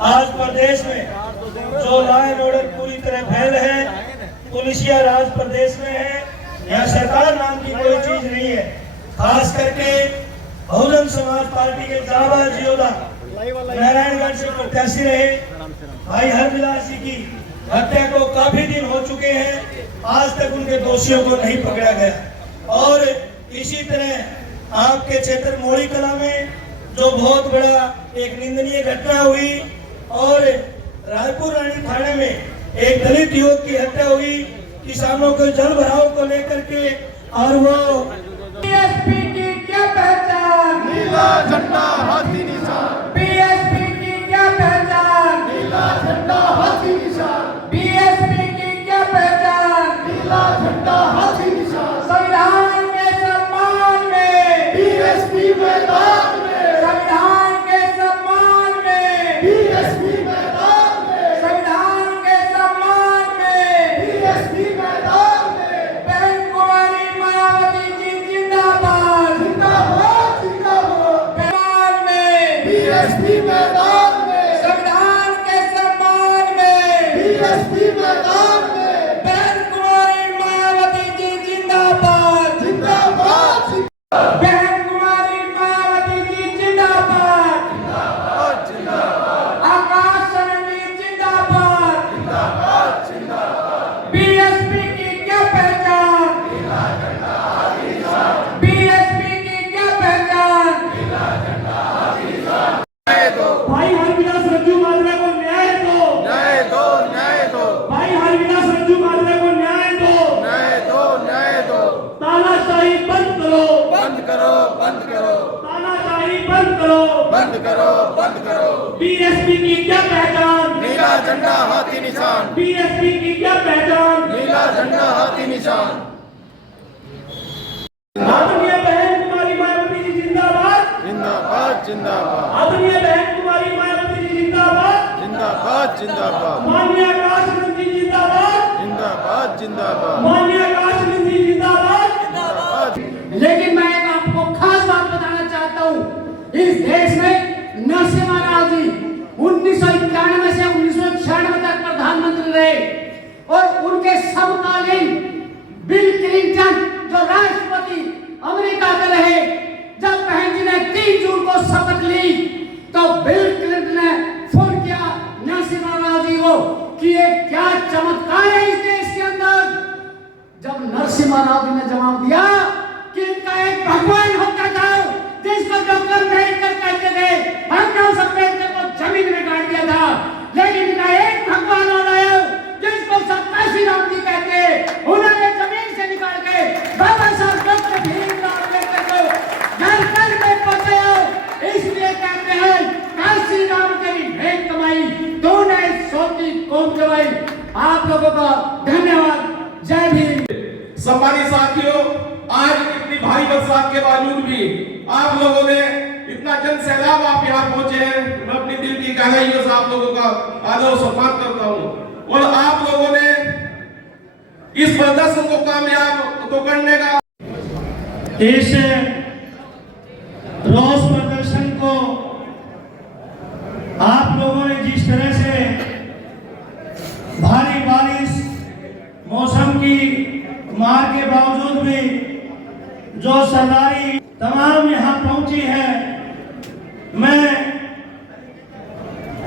आज प्रदेश में जो लॉ एंड ऑर्डर पूरी तरह फैल है, पुलिसिया राज प्रदेश में है, यहाँ सरकार नाम की कोई चीज नहीं है। खास करके बहुजन समाज पार्टी के जाबाज योद्धा नारायणगढ़ से प्रत्याशी रहे भाई हरविलास जी की हत्या को काफी दिन हो चुके हैं, आज तक उनके दोषियों को नहीं पकड़ा गया। और इसी तरह आपके क्षेत्र मोड़ी कला में जो बहुत बड़ा एक निंदनीय घटना हुई और रायपुर रानी थाने में एक दलित युवक की हत्या हुई किसानों के जल भराव को लेकर के, और वो बीएसपी की क्या पहचान? नीला झंडा हाथी निशान। बीएसपी की क्या पहचान? नीला झंडा हाथी निशान। बीएसपी की क्या पहचान? नीला झंडा हाथी निशान। संविधान के सम्मान में बीएसपी मैदान में। संविधान के सम्मान में बीएसपी मैदान में। संविधान के सम्मान में बीएसपी मैदान में। बहन कुमारी मायावती जी जिंदाबाद। जिंदाबाद जिंदाबाद। सम्मान में बीएसपी मैदान में। संविधान के सम्मान में बीएसपी मैदान में। बहन कुमारी मायावती जी जिंदाबाद। जिंदाबाद बहन कुमारी मायावती जी जिंदाबाद। जिंदाबाद। आकाश सरणी जिंदाबाद। बीएसपी की क्या पहचान? बीएसपी की क्या पहचान? भाई हरविलास रज्जू माजरा को न्याय दो। न्याय दो न्याय दो। भाई हरविलास रज्जू माजरा को न्याय दो। न्याय दो न्याय दो। तानाशाही बंद करो। बंद करो बंद करो। तानाशाही बंद करो। बंद करो बंद करो। बीएसपी की क्या पहचान? नीला झंडा हाथी निशान। बीएसपी की क्या पहचान? नीला झंडा हाथी निशान। आदरणीय बहन कुमारी मायावती जी जिंदाबाद। जिंदाबाद जिंदाबाद। आदरणीय बहन कुमारी मायावती जी जिंदाबाद। जिंदाबाद जिंदाबाद। माननीय आकाश नंदी जिंदाबाद। जिंदाबाद जिंदाबाद। माननीय आकाश नंदी जिंदाबाद। जिंदाबाद। लेकिन मैं एक आपको खास बात बताना चाहता हूँ, इस देश में नरसिम्हा राव जी 1991 से 1996 तक प्रधानमंत्री रहे और उनके समकालीन बिल क्लिंटन जो राष्ट्रपति अमेरिका के रहे, जब बहन जी ने 3 जून को शपथ ली तो बिल क्लिंटन ने फोन किया नरसिम्हा राव जी को कि ये क्या चमत्कार है इस देश के अंदर। जब नरसिम्हा राव जी ने जवाब दिया कि इनका एक भगवान होकर जाओ जिसको डॉक्टर अम्बेडकर कहते थे, हमने उस अम्बेडकर को जमीन में गाड़ दिया था, लेकिन इनका एक भगवान हो रहा है जिसको सत्तासी राम जी कहते, उन्होंने जमीन से निकाल के बाबा साहब डॉक्टर भीमराव अम्बेडकर को घर घर में पहुंचाया। इसलिए कहते हैं काशी राम तेरी भेंट कमाई, तूने सोती कौम जमाई। आप लोगों का धन्यवाद। जय भीम। सम्मानित साथियों, आज इतनी भारी बरसात के बावजूद भी आप लोगों ने इतना जन सैलाब आप यहाँ पहुंचे हैं, मैं अपनी दिल की गहराइयों से आप लोगों का आदर और सम्मान करता हूँ। और आप लोगों ने इस प्रदर्शन को कामयाब तो करने का इस रोष प्रदर्शन को आप लोगों ने जिस तरह से भारी बारिश मौसम की मार के बावजूद भी जो सरदारी तमाम यहाँ पहुंची है, मैं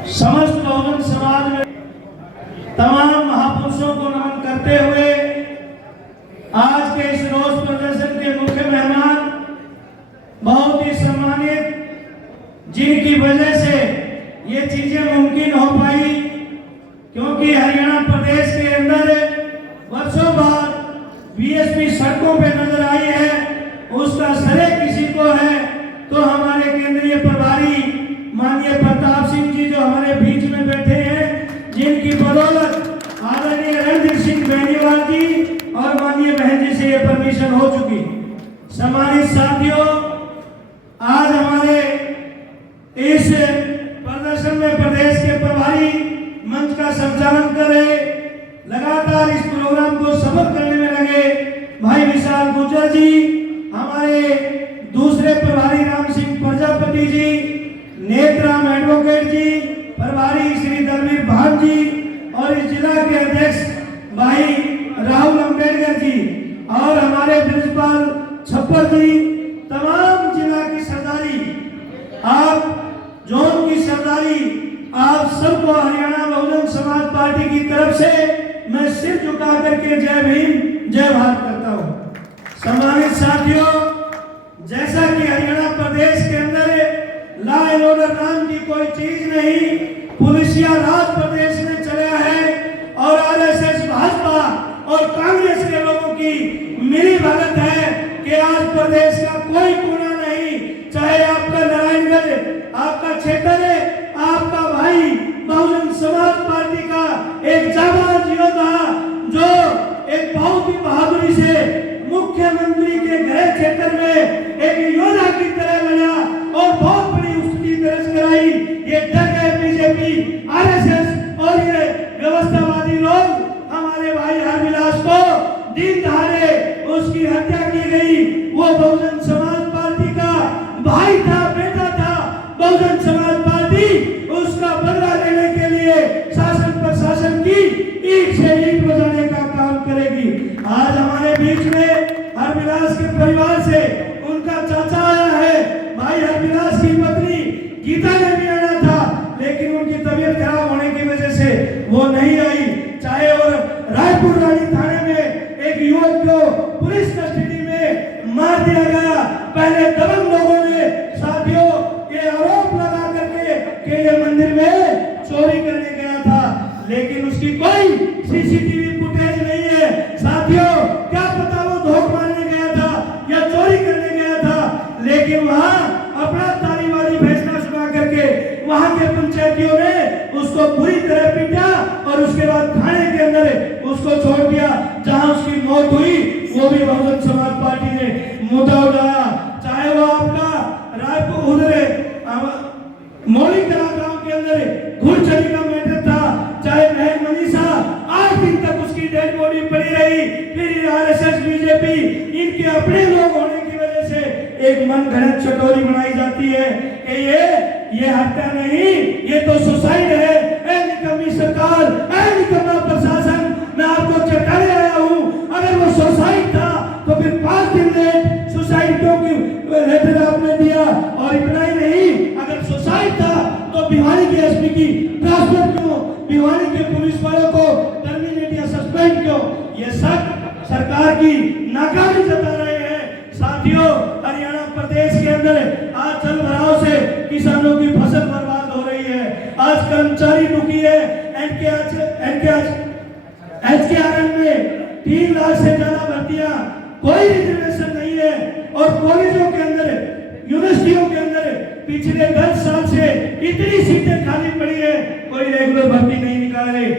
समस्त बहुजन समाज में तमाम महापुरुषों को नमन करते हुए आज के इस रोष प्रदर्शन के मुख्य मेहमान बहुत ही सम्मानित, जिनकी वजह से ये चीजें मुमकिन हो पाई, क्योंकि हरियाणा प्रदेश के अंदर वर्षों बाद बीएसपी सड़कों पे नजर आई है, उसका श्रेय किसी को है तो हमारे केंद्रीय प्रभारी माननीय प्रताप सिंह जी जो हमारे बीच में बैठे हैं, जिनकी बदौलत आदरणीय रणधीर सिंह बेनीवाल जी और माननीय बहन जी से ये परमिशन हो चुकी। सम्मानित साथियों, आज हमारे इस प्रदर्शन में प्रदेश के प्रभारी मंच का संचालन कर रहे, लगातार इस प्रोग्राम को सफल करने में लगे भाई विशाल गुर्जर जी, हमारे दूसरे प्रभारी राम सिंह प्रजापति जी, नेत्राम एडवोकेट जी, प्रभारी जिला के अध्यक्ष भाई राहुल अम्बेडकर जी और हमारे प्रिंसिपल छप्पर जी, तमाम जिला की सरदारी, आप जोन की सरदारी, आप सबको हरियाणा बहुजन समाज पार्टी की तरफ से मैं सिर झुका करके जय भीम जय भारत करता हूं। सम्मानित साथियों, जैसा कि हरियाणा प्रदेश के अंदर लॉ एंड ऑर्डर नाम की कोई चीज नहीं, पुलिसिया राज प्रदेश में चला है और आरएसएस, भाजपा और कांग्रेस के लोगों की मिली भगत है कि आज प्रदेश का कोई कोना नहीं, चाहे आपका नारायणगढ़, आपका क्षेत्र है, आपका भाई बहुजन समाज पार्टी का एक जाबाज योद्धा जो एक बहुत ही बहादुरी से मुख्यमंत्री के गृह क्षेत्र में एक योद्धा की तरह लड़ा और बहुत बड़ी उसकी दर्ज कराई। ये डर है बीजेपी, आरएसएस और ये व्यवस्थावादी लोग हमारे भाई हरविलास को दिन दहाड़े उसकी हत्या की गई। वो बहुजन समाज पार्टी का भाई था, बेटा था। बहुजन समाज पार्टी उसका बदला लेने के लिए शासन प्रशासन की ईंट से ईंट बजाने का काम करेगी। आज हमारे बीच में हरविलास के परिवार से उनका चाचा आया है, भाई हरविलास की पत्नी गीता ने भी आना था, लेकिन उनकी तबीयत खराब होने की वजह से वो नहीं आई। चाहे और रायपुर रानी थाने में एक युवक को पुलिस कस्टडी में मार दिया गया, पहले दबंग लोगों ने साथियों ये आरोप लगा करके कि ये मंदिर में चोरी करने गया था, लेकिन उसकी कोई सीसीटीवी फुटेज नहीं है। साथियों, क्या पता वो धोख मारने गया था या चोरी करने गया था, लेकिन वहां अपना तालीबाजी भेजना शुरू करके वहां के पंचायतियों ने उसको बुरी तरह पीटा और उसके बाद थाने के अंदर उसको छोड़ दिया। जहां उसकी मौत हुई वो भी बहुजन समाज पार्टी ने मुद्दा उठाया। चाहे वो आपका रायपुर उधर मौलिक कला गांव के अंदर घुड़चढ़ी का मैटर था, चाहे महल मनीषा 8 दिन तक उसकी डेड बॉडी पड़ी रही। फिर आरएसएस, बीजेपी, इनके अपने लोग होने की वजह से एक मन घड़त चटोरी बनाई जाती है कि ये हत्या नहीं, ये तो सुसाइड है। ए निकम्मी सरकार, ए निकम्मा प्रशासन, मैं आपको चेताने आया हूं, अगर वो सुसाइड था तो फिर 5 दिन लेट सुसाइड क्यों की लेटर आपने दिया? और इतना ही नहीं, अगर सुसाइड था तो भिवानी के एसपी की ट्रांसफर क्यों, भिवानी के पुलिस वालों को टर्मिनेट या सस्पेंड क्यों? ये सब सरकार की नाकामी जता रहे हैं। साथियों, हरियाणा प्रदेश के अंदर आज जल भराव से किसानों की फसल बर्बाद हो रही है। आज कर्मचारी दुखी है। एचकेआरएम में 3 लाख से ज्यादा भर्तियां, कोई रिजर्वेशन नहीं है। और कॉलेजों के अंदर, यूनिवर्सिटियों के अंदर पिछले 10 साल से इतनी सीटें खाली पड़ी है, कोई रेगुलर भर्ती नहीं निकाल रहे।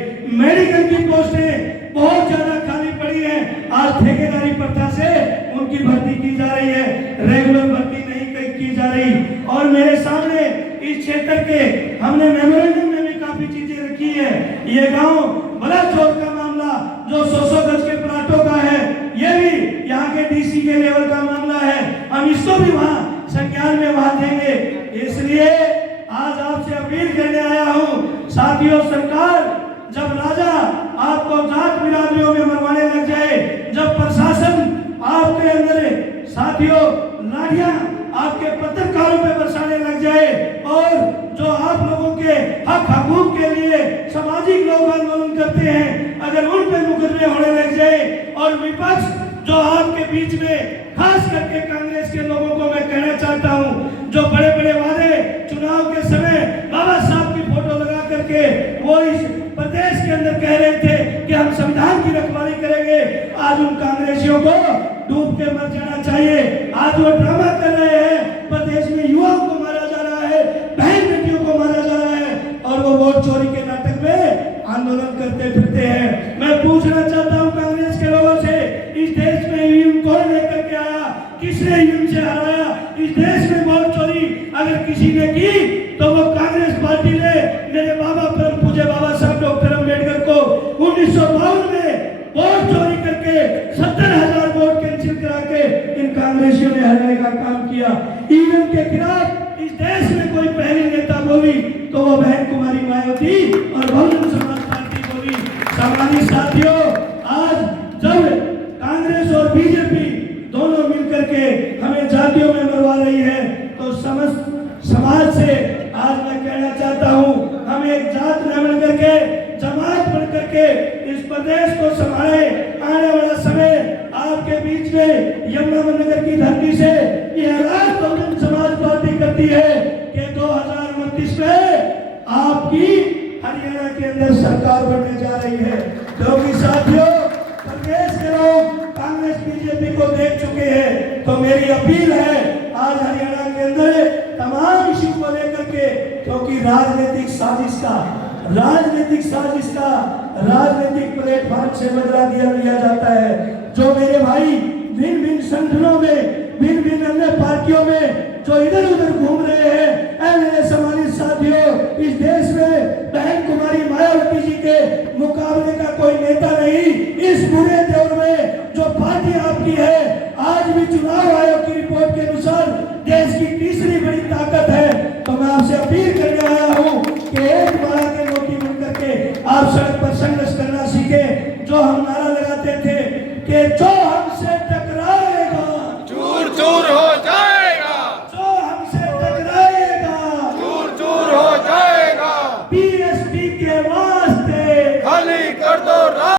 मेडिकल की पोस्टें बहुत ज्यादा खाली पड़ी है, आज ठेकेदारी प्रथा से उनकी भर्ती की जा रही है, रेगुलर भर्ती नहीं की जा रही। और मेरे सामने इस क्षेत्र के हमने मेमोरेंडम में भी काफी चीजें रखी है। ये गांव बलाचौर का मामला जो 100 गज के प्लाटों का है, ये भी यहाँ के डीसी के लेवल का मामला है। हम इसको भी वहाँ संज्ञान में वहाँ देंगे। इसलिए आज आपसे अपील करने आया हूँ। साथियों, सरकार जब राजा आपको जात बिरादरियों में मरवाने लग जाए, जब प्रशासन आपके अंदर साथियों लाठियां आपके पत्रकारों पे बरसाने लग जाए और जो आप लोगों के हक हकूक के लिए सामाजिक लोग आंदोलन करते हैं, अगर उन पे मुकदमे होने लग जाए और विपक्ष जो आपके बीच में, खास करके कांग्रेस के लोगों को मैं कहना चाहता हूं, जो बड़े बड़े वादे चुनाव के समय बाबा साहब की फोटो लगा करके वो इस प्रदेश के अंदर कह रहे थे कि हम संविधान की रखवाली करेंगे, आज उन कांग्रेसियों को डूब के मर जाना चाहिए। आज वो ड्रामा कर रहे हैं, प्रदेश में युवाओं को मारा जा रहा है, बहन बेटियों को मारा जा रहा है और वो वोट चोरी के नाटक में आंदोलन करते फिरते हैं। मैं पूछना चाहता हूं कांग्रेस के लोगों से, इस देश में ईवीएम कौन लेकर के आया, किसने ईवीएम से हराया? इस देश में वोट चोरी अगर किसी ने की तो वो कांग्रेस पार्टी ने मेरे बाबा परम पूज्य बाबा साहब डॉक्टर अम्बेडकर को 1952 में वोट चोरी करके 70,000 वोट कैंसिल करा के इन कांग्रेसियों ने हराने का काम किया। ईवीएम के खिलाफ इस देश में कोई पहली नेता बोली तो वो बहन कुमारी मायावती और बहुजन समाज पार्टी बोली। सम्मानित साथियों, आज जब कांग्रेस और बीजेपी दोनों मिलकर के हमें जातियों में मरवा रही है, तो समस्त समाज से आज मैं कहना चाहता हूं, हम एक जात न बन करके, जमात बन करके इस प्रदेश को संभाले। आने वाला समय आपके बीच में यमुनानगर की धरती से यह राष्ट्रीय बहुजन समाज पार्टी करती है कि 2029 में आपकी हरियाणा के अंदर सरकार बनने जा रही है। क्योंकि साथियों, प्रदेश के लोग कांग्रेस बीजेपी को देख चुके हैं, तो मेरी अपील है आज हरियाणा के अंदर तमाम इश्यू को लेकर के, क्योंकि राजनीतिक प्लेटफॉर्म से बदला दिया जाता है। जो मेरे भाई भिन्न भिन्न संगठनों में, भिन्न भिन्न अन्य पार्टियों में जो इधर उधर घूम रहे हैं, ऐ मेरे सम्मानित साथियों, इस देश में बहन कुमारी मायावती जी के मुकाबले का कोई नेता नहीं। इस बुरे दौर में जो पार्टी आपकी है, आज भी चुनाव आयोग की रिपोर्ट के अनुसार देश की तीसरी बड़ी ताकत है। तो मैं आपसे अपील करने आया हूँ कि एक बार के नोटी बन करके आप सड़क पर संग